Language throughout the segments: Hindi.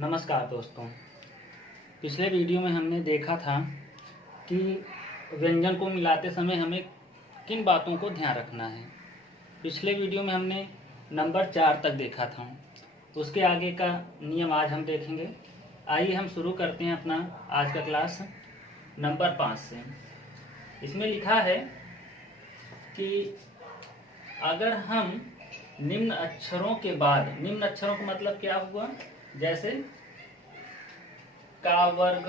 नमस्कार दोस्तों। पिछले वीडियो में हमने देखा था कि व्यंजन को मिलाते समय हमें किन बातों को ध्यान रखना है। पिछले वीडियो में हमने नंबर 4 तक देखा था। उसके आगे का नियम आज हम देखेंगे। आइए हम शुरू करते हैं अपना आज का क्लास नंबर 5 से। इसमें लिखा है कि अगर हम निम्न अक्षरों के बाद, निम्न अक्षरों का मतलब क्या हुआ, जैसे का वर्ग,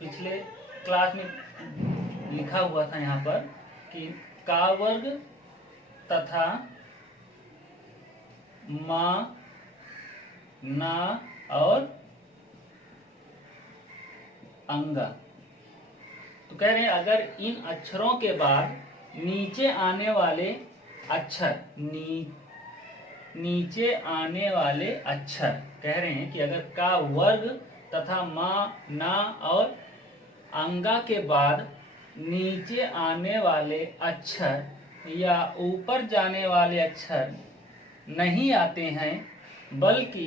पिछले क्लास में लिखा हुआ था यहाँ पर कि का वर्ग तथा मा, ना और अंगा। तो कह रहे हैं अगर इन अक्षरों के बाद नीचे आने वाले अक्षर, नीचे आने वाले अक्षर, कह रहे हैं कि अगर का वर्ग तथा मा, ना और अंगा के बाद नीचे आने वाले अक्षर या ऊपर जाने वाले अक्षर नहीं आते हैं बल्कि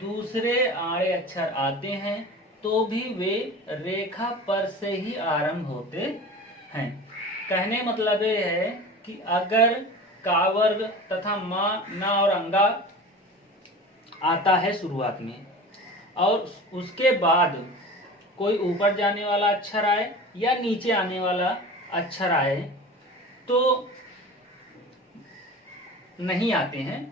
दूसरे आड़े अक्षर आते हैं तो भी वे रेखा पर से ही आरंभ होते हैं। कहने मतलब ये है कि अगर का वर्ग तथा मा, ना और अंगा आता है शुरुआत में और उसके बाद कोई ऊपर जाने वाला अक्षर आए या नीचे आने वाला अक्षर आए तो नहीं आते हैं।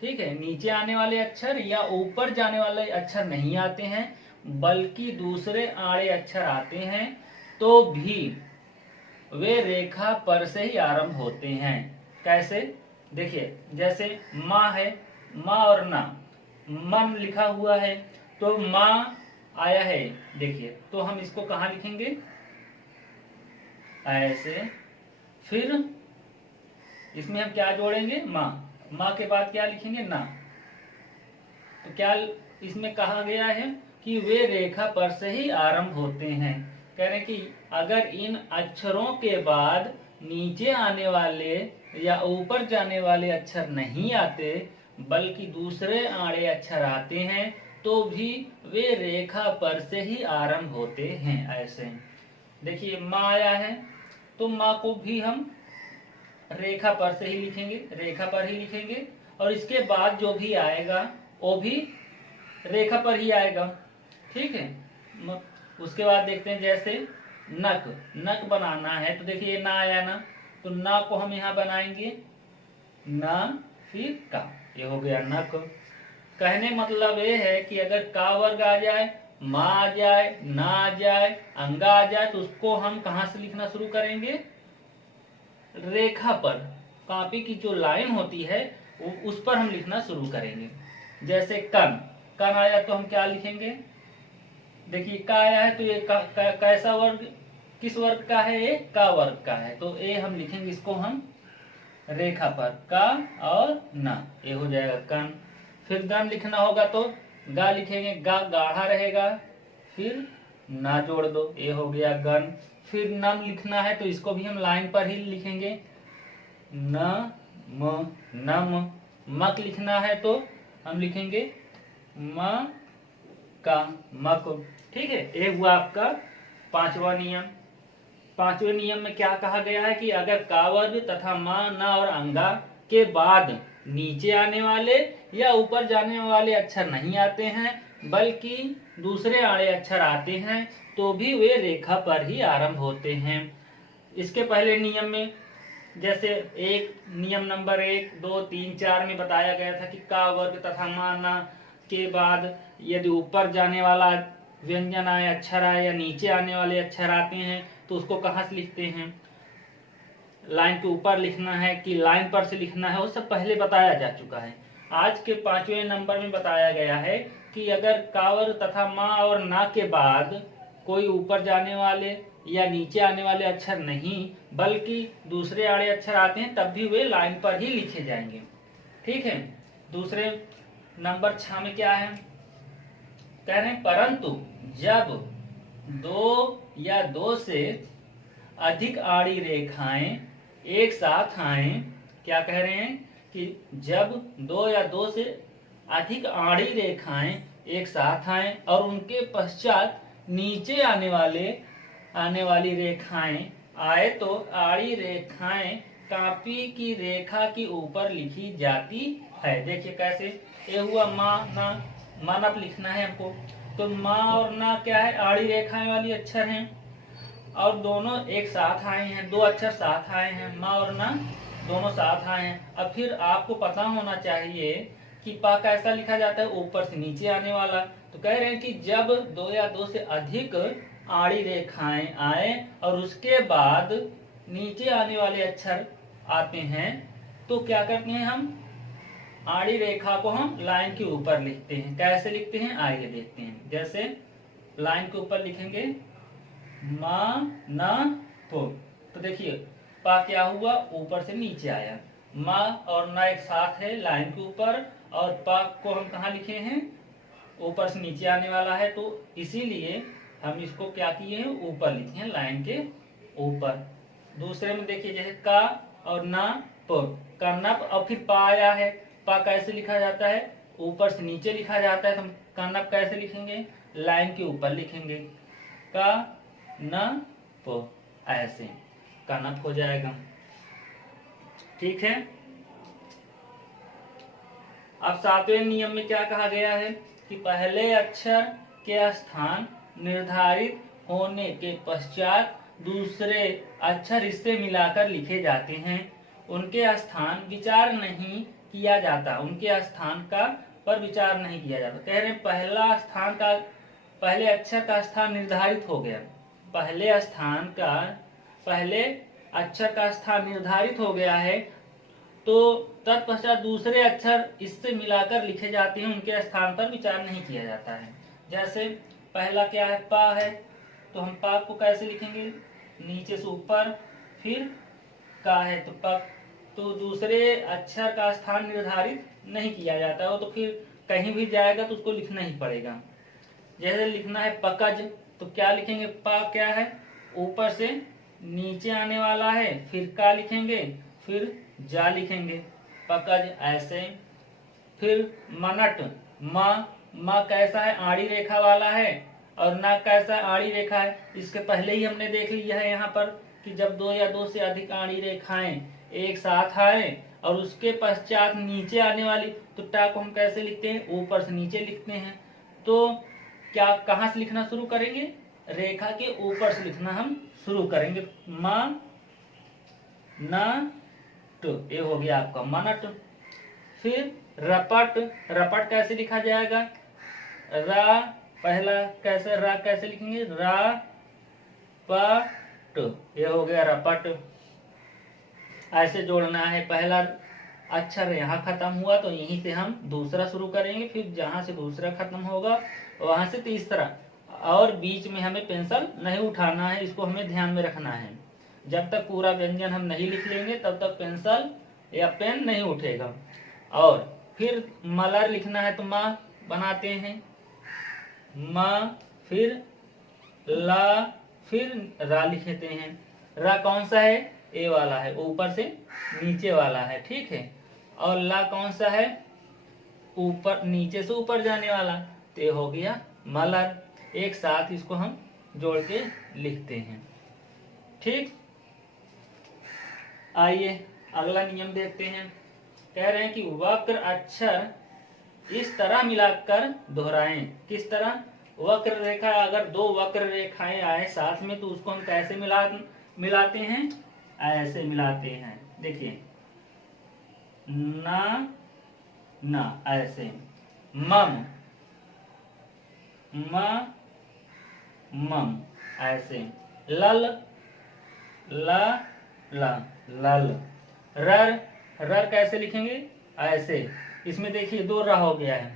ठीक है, नीचे आने वाले अक्षर या ऊपर जाने वाले अक्षर नहीं आते हैं बल्कि दूसरे आड़े अक्षर आते हैं तो भी वे रेखा पर से ही आरंभ होते हैं। कैसे, देखिए, जैसे माँ है, माँ और ना, मन लिखा हुआ है तो माँ आया है, देखिए, तो हम इसको कहाँ लिखेंगे, ऐसे। फिर इसमें हम क्या जोड़ेंगे, माँ, माँ के बाद क्या लिखेंगे, ना। तो क्या इसमें कहा गया है कि वे रेखा पर से ही आरंभ होते हैं। कह रहे हैं कि अगर इन अक्षरों के बाद नीचे आने वाले या ऊपर जाने वाले अक्षर नहीं आते बल्कि दूसरे आड़े अक्षर आते हैं तो भी वे रेखा पर से ही आरंभ होते हैं। ऐसे देखिए, माँ आया है तो माँ को भी हम रेखा पर से ही लिखेंगे, रेखा पर ही लिखेंगे और इसके बाद जो भी आएगा वो भी रेखा पर ही आएगा। ठीक है, उसके बाद देखते हैं, जैसे नक, नक बनाना है तो देखिए ना आया ना, तो ना को हम यहाँ बनाएंगे ना, फिर का, ये हो गया नक। कहने मतलब ये है कि अगर का वर्ग आ जाए, माँ आ जाए, ना आ जाए, अंगा आ जाए तो उसको हम कहाँ से लिखना शुरू करेंगे, रेखा पर, कॉपी की जो लाइन होती है उस पर हम लिखना शुरू करेंगे। जैसे कन, कन आया तो हम क्या लिखेंगे, देखिए का आया है तो ये कैसा वर्ग, किस वर्ग का है, ये का वर्ग का है, तो ये हम लिखेंगे इसको हम रेखा पर, का और ना, ये हो जाएगा कन। फिर गन लिखना होगा तो गा लिखेंगे, गा गाढ़ा रहेगा, फिर ना जोड़ दो, ये हो गया गन। फिर नम लिखना है तो इसको भी हम लाइन पर ही लिखेंगे, न म, नम। मक लिखना है तो हम लिखेंगे म का, मक। ठीक है, ये हुआ आपका पांचवा नियम। पांचवें नियम में क्या कहा गया है कि अगर का वर्ग तथा मा, ना और अंगा के बाद नीचे आने वाले या ऊपर जाने वाले अक्षर नहीं आते हैं बल्कि दूसरे आड़े अक्षर आते हैं तो भी वे रेखा पर ही आरंभ होते हैं। इसके पहले नियम में, जैसे एक नियम नंबर 1, 2, 3, 4 में बताया गया था कि का वर्ग तथा मा, ना के बाद यदि ऊपर जाने वाला व्यंजन आए, अक्षर आए या नीचे आने वाले अक्षर आते हैं तो उसको कहाँ से लिखते हैं, लाइन के ऊपर लिखना है कि लाइन पर से लिखना है, वो सब पहले बताया जा चुका है। आज के 5वें नंबर में बताया गया है कि अगर का वर्ग तथा मा और ना के बाद कोई ऊपर जाने वाले या नीचे आने वाले अक्षर नहीं बल्कि दूसरे आड़े अक्षर आते हैं तब भी वे लाइन पर ही लिखे जाएंगे। ठीक है, दूसरे नंबर 6 में क्या है, कह रहे हैं परंतु जब दो या दो से अधिक आड़ी रेखाएं एक साथ आए, क्या कह रहे हैं कि जब दो या दो से अधिक आड़ी रेखाएं एक साथ आए और उनके पश्चात नीचे आने वाली रेखाएं आए तो आड़ी रेखाएं कापी की रेखा के ऊपर लिखी जाती है। देखिए कैसे, ये हुआ माँ ना, मान अब लिखना है हमको, तो माँ और ना क्या है, आड़ी रेखाएं वाली अक्षर हैं और दोनों एक साथ आए हैं, दो अक्षर साथ आए हैं, माँ और ना दोनों साथ आए हैं। अब फिर आपको पता होना चाहिए कि पा कैसा लिखा जाता है, ऊपर से नीचे आने वाला। तो कह रहे हैं कि जब दो या दो से अधिक आड़ी रेखाएं आए और उसके बाद नीचे आने वाले अक्षर आते हैं तो क्या करते हैं, हम आड़ी रेखा को हम लाइन के ऊपर लिखते हैं। कैसे लिखते हैं आइए देखते हैं। जैसे लाइन के ऊपर लिखेंगे मा ना पो, तो देखिए पा क्या हुआ, ऊपर से नीचे आया, माँ और ना एक साथ है लाइन के ऊपर और पा को हम कहाँ लिखे हैं, ऊपर से नीचे आने वाला है, तो इसीलिए हम इसको क्या किए हैं, ऊपर लिखे हैं लाइन के ऊपर। दूसरे में देखिए जैसे का और ना पो, का नप और फिर पा आया है, पा कैसे लिखा जाता है, ऊपर से नीचे लिखा जाता है, तो हम का नप कैसे लिखेंगे, लाइन के ऊपर लिखेंगे, का न पो, ऐसे कनप हो जाएगा। ठीक है। अब सातवें नियम में क्या कहा गया है कि पहले अक्षर के स्थान निर्धारित होने के पश्चात दूसरे अक्षर इससे मिलाकर लिखे जाते हैं। उनके स्थान विचार नहीं किया जाता, उनके स्थान का पर विचार नहीं किया जाता। कह रहे हैं पहला स्थान का, पहले अक्षर का स्थान निर्धारित हो गया, पहले अक्षर का स्थान निर्धारित हो गया है, तो तत्पश्चात दूसरे अक्षर इससे मिलाकर लिखे जाते हैं, उनके स्थान पर विचार नहीं किया जाता है। जैसे पहला क्या है, पा है, तो हम पा को कैसे लिखेंगे, नीचे से ऊपर, फिर का है तो पक, तो दूसरे अक्षर का स्थान निर्धारित नहीं किया जाता हो तो फिर कहीं भी जाएगा तो उसको लिखना ही पड़ेगा। जैसे लिखना है पकज, तो क्या लिखेंगे, पा क्या है, ऊपर से नीचे आने वाला है, फिर का लिखेंगे, फिर जा लिखेंगे, पकज ऐसे। फिर मनट, माँ कैसा है, आड़ी रेखा वाला है और ना कैसा आड़ी रेखा है। इसके पहले ही हमने देख लिया है यहाँ पर कि जब दो या दो से अधिक आड़ी रेखाएं एक साथ आए और उसके पश्चात नीचे आने वाली, तो टा को हम कैसे लिखते हैं, ऊपर से नीचे लिखते हैं। तो क्या कहाँ से लिखना शुरू करेंगे, रेखा के ऊपर से लिखना हम शुरू करेंगे। मा ना टू, ये हो गया आपका मनट। फिर रपट, रपट कैसे लिखा जाएगा, रा पहला कैसे, रा कैसे लिखेंगे, रा पट, ये हो गया रपट। ऐसे जोड़ना है, पहला अक्षर यहाँ खत्म हुआ तो यहीं से हम दूसरा शुरू करेंगे, फिर जहां से दूसरा खत्म होगा वहां से तीसरा, और बीच में हमें पेंसिल नहीं उठाना है, इसको हमें ध्यान में रखना है। जब तक पूरा व्यंजन हम नहीं लिख लेंगे तब तक पेंसिल या पेन नहीं उठेगा। और फिर मलर लिखना है तो माँ बनाते हैं, माँ, फिर ला, फिर रा लिखते हैं। रा कौन सा है, ए वाला है, ऊपर से नीचे वाला है, ठीक है। और ला कौन सा है, ऊपर नीचे से ऊपर जाने वाला, तो ये हो गया मलर। एक साथ इसको हम जोड़ के लिखते हैं। ठीक, आइए अगला नियम देखते हैं। कह रहे हैं कि वक्र अक्षर इस तरह मिलाकर दोहराएं। किस तरह, वक्र रेखा, अगर दो वक्र रेखाएं आए साथ में तो उसको हम कैसे मिलाते हैं, ऐसे मिलाते हैं। देखिए ना ना ऐसे, मम मम ऐसे, लल ला ला लल, रर रर कैसे लिखेंगे, ऐसे। इसमें देखिए दो रा हो गया है,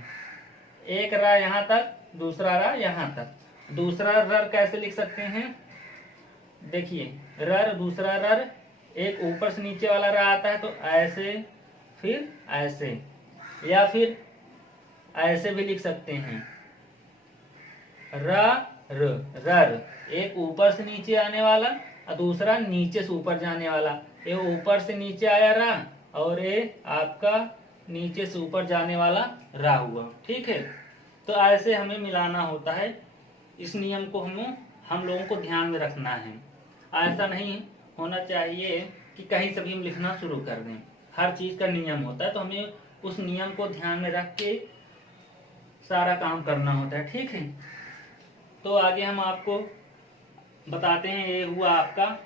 एक रा यहाँ तक, दूसरा रा यहाँ तक। दूसरा रर कैसे लिख सकते हैं, देखिए रर, दूसरा रर, एक ऊपर से नीचे वाला रा आता है तो ऐसे, फिर ऐसे, या फिर ऐसे भी लिख सकते हैं, रा र, रर, एक ऊपर से नीचे आने वाला और दूसरा नीचे से ऊपर जाने वाला। ये ऊपर से नीचे आया रा और ये आपका नीचे से ऊपर जाने वाला रा हुआ। ठीक है, तो ऐसे हमें मिलाना होता है। इस नियम को हम लोगों को ध्यान में रखना है। ऐसा नहीं होना चाहिए कि कहीं से भी हम लिखना शुरू कर दें। हर चीज का नियम होता है, तो हमें उस नियम को ध्यान में रख के सारा काम करना होता है। ठीक है, तो आगे हम आपको बताते हैं। ये हुआ आपका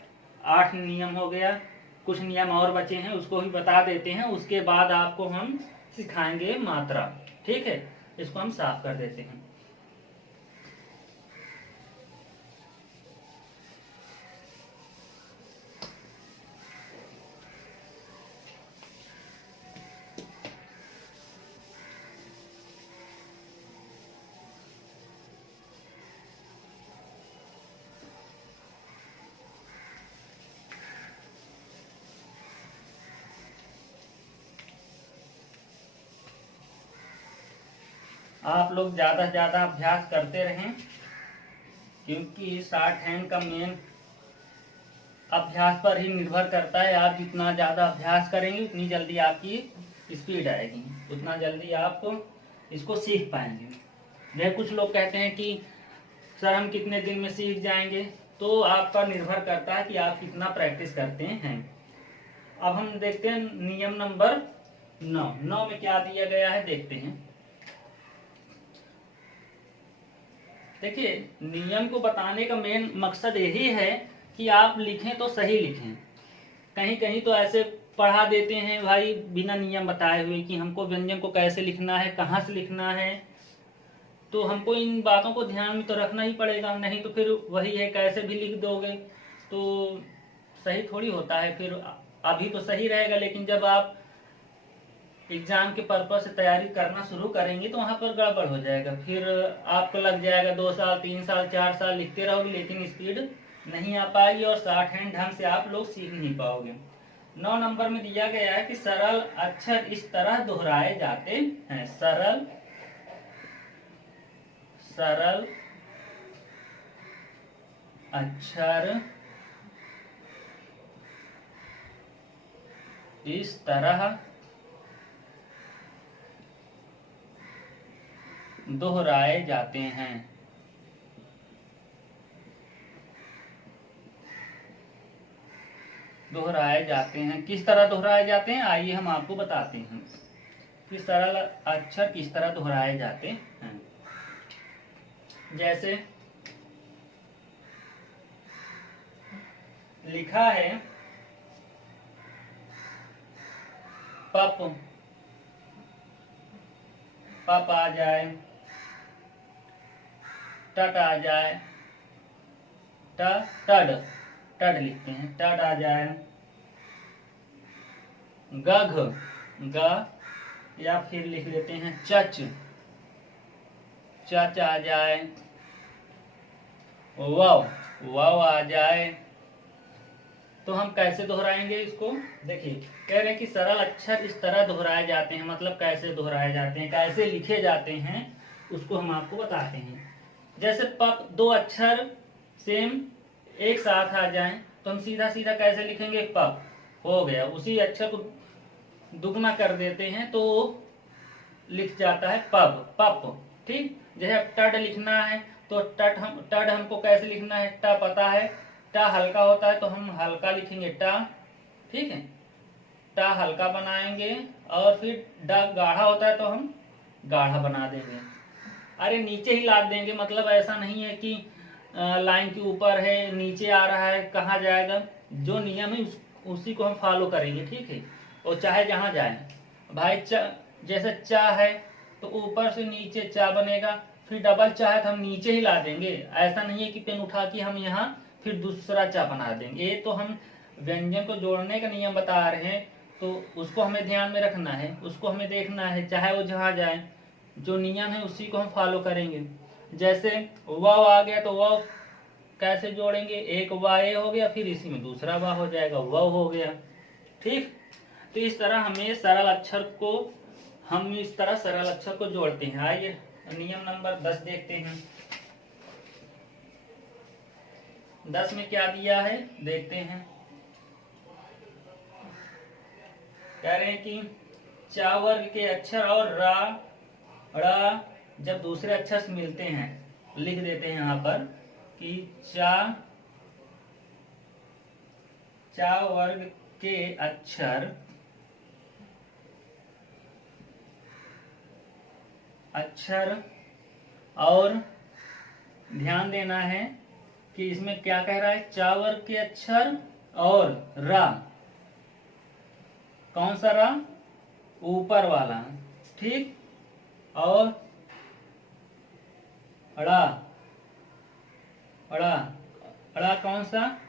8 नियम हो गया। कुछ नियम और बचे हैं, उसको भी बता देते हैं। उसके बाद आपको हम सिखाएंगे मात्रा। ठीक है, इसको हम साफ कर देते हैं। आप लोग ज्यादा से ज्यादा अभ्यास करते रहें, क्योंकि शॉर्ट हैंड का मेन अभ्यास पर ही निर्भर करता है। आप जितना ज्यादा अभ्यास करेंगे उतनी जल्दी आपकी स्पीड आएगी, उतना जल्दी आप इसको सीख पाएंगे। जैसे कुछ लोग कहते हैं कि सर हम कितने दिन में सीख जाएंगे, तो आप पर निर्भर करता है कि आप कितना प्रैक्टिस करते हैं। अब हम देखते हैं नियम नंबर 9 में क्या दिया गया है, देखते हैं। देखिए, नियम को बताने का मेन मकसद यही है कि आप लिखें तो सही लिखें। कहीं कहीं तो ऐसे पढ़ा देते हैं भाई बिना नियम बताए हुए कि हमको व्यंजन को कैसे लिखना है, कहाँ से लिखना है। तो हमको इन बातों को ध्यान में तो रखना ही पड़ेगा, नहीं तो फिर वही है कैसे भी लिख दोगे तो सही थोड़ी होता है। फिर अभी तो सही रहेगा, लेकिन जब आप एग्जाम के पर्पज से तैयारी करना शुरू करेंगे तो वहां पर गड़बड़ हो जाएगा। फिर आपको लग जाएगा 2 साल 3 साल 4 साल लिखते रहोगे, लेकिन स्पीड नहीं आ पाएगी और शॉर्ट हैंड ढंग से आप लोग सीख नहीं पाओगे। 9 नंबर में दिया गया है कि सरल अक्षर इस तरह दोहराए जाते हैं। सरल अक्षर इस तरह दोहराए जाते हैं। दोहराए जाते हैं, किस तरह दोहराए जाते हैं आइए हम आपको बताते हैं कि सरल अक्षर किस तरह दोहराए जाते हैं। जैसे लिखा है पप, पप आ जाए, टट आ जाए, टड टड लिखते हैं, टड आ जाए। गघ ग, या फिर लिख देते हैं चच, चच आ जाए। वाव, वाव आ जाए। तो हम कैसे दोहराएंगे इसको, देखिए कह रहे हैं कि सरल अक्षर इस तरह दोहराए जाते हैं। मतलब कैसे दोहराए जाते हैं, कैसे लिखे जाते हैं, उसको हम आपको बताते हैं। जैसे पप 2 अक्षर सेम एक साथ आ जाएं तो हम सीधा सीधा कैसे लिखेंगे, पप हो गया। उसी अक्षर को दुगना कर देते हैं तो लिख जाता है पब, पप। ठीक, जैसे टड लिखना है तो टड हमको कैसे लिखना है, ट पता है, टा हल्का होता है तो हम हल्का लिखेंगे टा। ठीक है, टा हल्का बनाएंगे। और फिर ड गाढ़ा होता है तो हम गाढ़ा बना देंगे। अरे नीचे ही लाद देंगे, मतलब ऐसा नहीं है कि लाइन के ऊपर है नीचे आ रहा है, कहाँ जाएगा। जो नियम है उसी को हम फॉलो करेंगे। ठीक है, और चाहे जहां जाए भाई जैसे चा है तो ऊपर से नीचे चा बनेगा, फिर डबल चा है तो हम नीचे ही ला देंगे। ऐसा नहीं है कि पेन उठा के हम यहाँ फिर दूसरा चा बना देंगे। ये तो हम व्यंजन को जोड़ने का नियम बता रहे हैं, तो उसको हमें ध्यान में रखना है, उसको हमें देखना है, चाहे वो जहां जाए। जो नियम है उसी को हम फॉलो करेंगे। जैसे वाव आ गया तो वाव कैसे जोड़ेंगे, एक वाय हो गया, फिर इसी में दूसरा वाव हो जाएगा, वाव हो गया। ठीक, तो इस तरह हमें सरल अक्षर को जोड़ते हैं। आइए नियम नंबर 10 देखते हैं। 10 में क्या दिया है देखते हैं। कह रहे हैं कि चा वर्ग के अक्षर और रा ड़ा जब दूसरे अक्षर से मिलते हैं, लिख देते हैं यहाँ पर कि चा वर्ग के अक्षर और ध्यान देना है कि इसमें क्या कह रहा है, चा वर्ग के अक्षर और रा, कौन सा रा, ऊपर वाला, ठीक, और अड़ा अड़ा अड़ा कौन सा,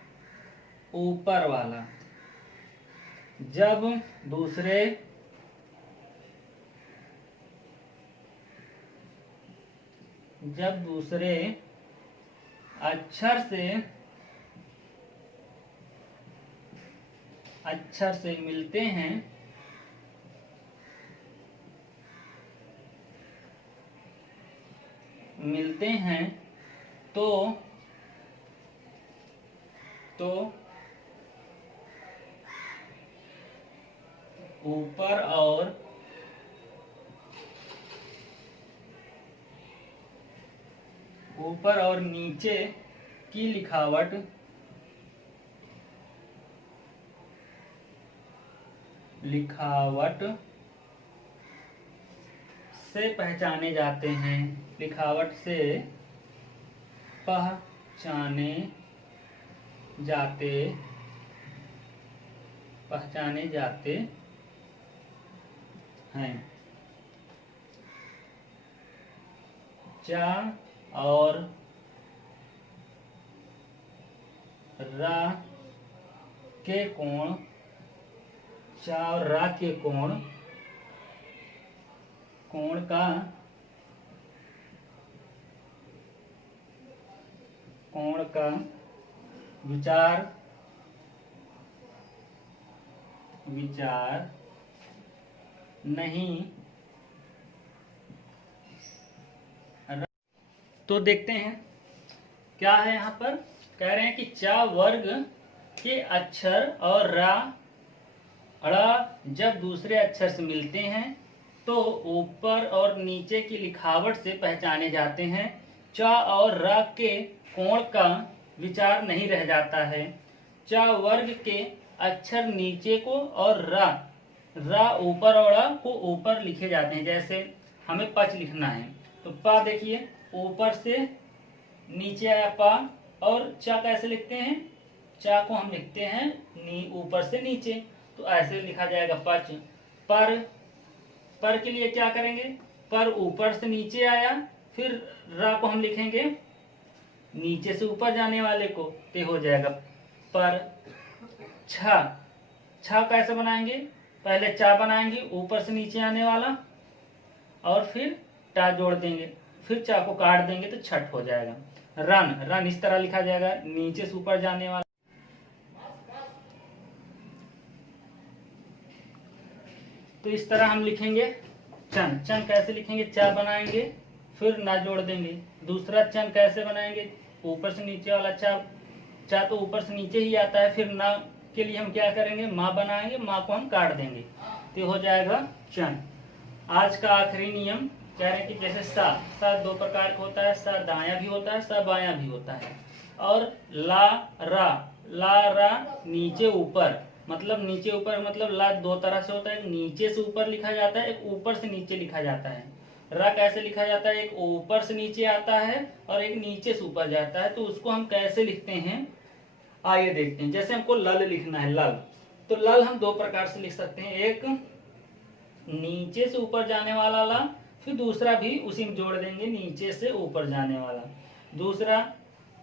ऊपर वाला, जब दूसरे अक्षर से मिलते हैं तो ऊपर और नीचे की लिखावट से पहचाने जाते हैं, पहचाने जाते हैं। चा और रा के कोण, चा और रा के कोण का विचार नहीं। तो देखते हैं क्या है यहाँ पर, कह रहे हैं कि चा वर्ग के अक्षर और रा अड़ा जब दूसरे अक्षर से मिलते हैं तो ऊपर और नीचे की लिखावट से पहचाने जाते हैं। चा और रा के कोण का विचार नहीं रह जाता है। चा वर्ग के अक्षर नीचे को और रा ऊपर और अड़ा को ऊपर लिखे जाते हैं। जैसे हमें पच लिखना है तो पा देखिए ऊपर से नीचे आया पा, और चा कैसे लिखते हैं, चा को हम लिखते हैं ऊपर से नीचे, तो ऐसे लिखा जाएगा पच। पर के लिए क्या करेंगे, पर ऊपर से नीचे आया, फिर रा को हम लिखेंगे नीचे से ऊपर जाने वाले को, तो हो जाएगा पर। छा कैसे बनाएंगे, पहले चा बनाएंगे ऊपर से नीचे आने वाला और फिर टा जोड़ देंगे, फिर चा को काट देंगे तो छठ हो जाएगा। रन इस तरह लिखा जाएगा, नीचे से ऊपर जाने वाला। तो इस तरह हम लिखेंगे चन कैसे लिखेंगे, चा बनाएंगे फिर ना जोड़ देंगे। दूसरा चन कैसे बनाएंगे, ऊपर से नीचे वाला चा तो ऊपर से नीचे ही आता है, फिर ना के लिए हम क्या करेंगे, माँ बनाएंगे, माँ को हम काट देंगे तो हो जाएगा चन। आज का आखिरी नियम कह रहे हैं कि जैसे सा दो प्रकार का होता है, सा दाया भी होता है, सा बाया भी होता है। और ला रा नीचे ऊपर, मतलब नीचे ऊपर मतलब ला दो तरह से होता है, एक नीचे से ऊपर लिखा जाता है, एक ऊपर से नीचे लिखा जाता है। रा कैसे लिखा जाता है, एक ऊपर से नीचे आता है और एक नीचे से ऊपर जाता है। तो उसको हम कैसे लिखते हैं आइए देखते हैं। जैसे हमको लल लिखना है, लल, तो लल हम दो प्रकार से लिख सकते हैं, एक नीचे से ऊपर जाने वाला ला, फिर दूसरा भी उसी में जोड़ देंगे नीचे से ऊपर जाने वाला। दूसरा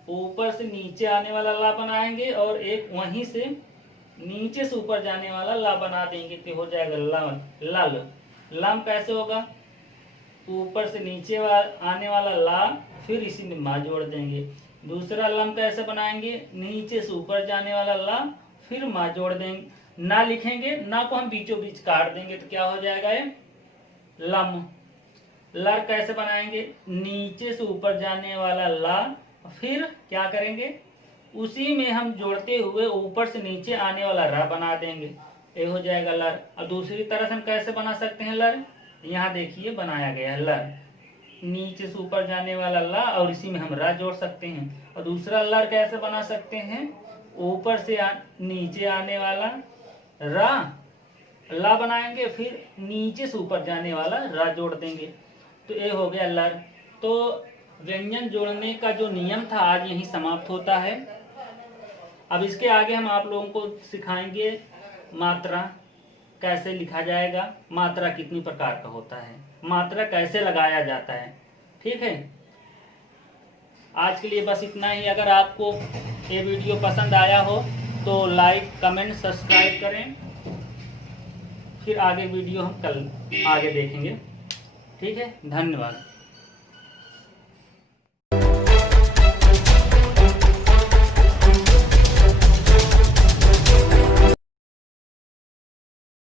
ऊपर से नीचे आने वाला ला बनाएंगे और एक वहीं से नीचे से ऊपर जाने वाला ला बना देंगे तो हो जाएगा लल। लम कैसे होगा, ऊपर से नीचे आने वाला ला, फिर इसी में माँ जोड़ देंगे। दूसरा लम कैसे बनाएंगे, नीचे से ऊपर जाने वाला ला, फिर माँ जोड़ देंगे। ना लिखेंगे, ना को हम बीचों बीच काट देंगे तो क्या हो जाएगा ये लम। लर कैसे बनाएंगे, नीचे से ऊपर जाने वाला ला, फिर क्या करेंगे उसी में हम जोड़ते हुए ऊपर से नीचे आने वाला रा बना देंगे ये हो जाएगा लर। और दूसरी तरह से हम कैसे बना सकते हैं लर, यहाँ देखिए बनाया गया है लर, नीचे से ऊपर जाने वाला ला और इसी में हम रा जोड़ सकते हैं। और दूसरा लर कैसे बना सकते हैं, ऊपर से नीचे आने वाला रा, ला बनाएंगे, फिर नीचे से ऊपर जाने वाला रा जोड़ देंगे, तो ये हो गया लर। तो व्यंजन जोड़ने का जो नियम था आज यही समाप्त होता है। अब इसके आगे हम आप लोगों को सिखाएंगे मात्रा कैसे लिखा जाएगा, मात्रा कितनी प्रकार का होता है, मात्रा कैसे लगाया जाता है। ठीक है, आज के लिए बस इतना ही। अगर आपको ये वीडियो पसंद आया हो तो लाइक, कमेंट, सब्सक्राइब करें। फिर आगे वीडियो हम कल आगे देखेंगे। ठीक है, धन्यवाद।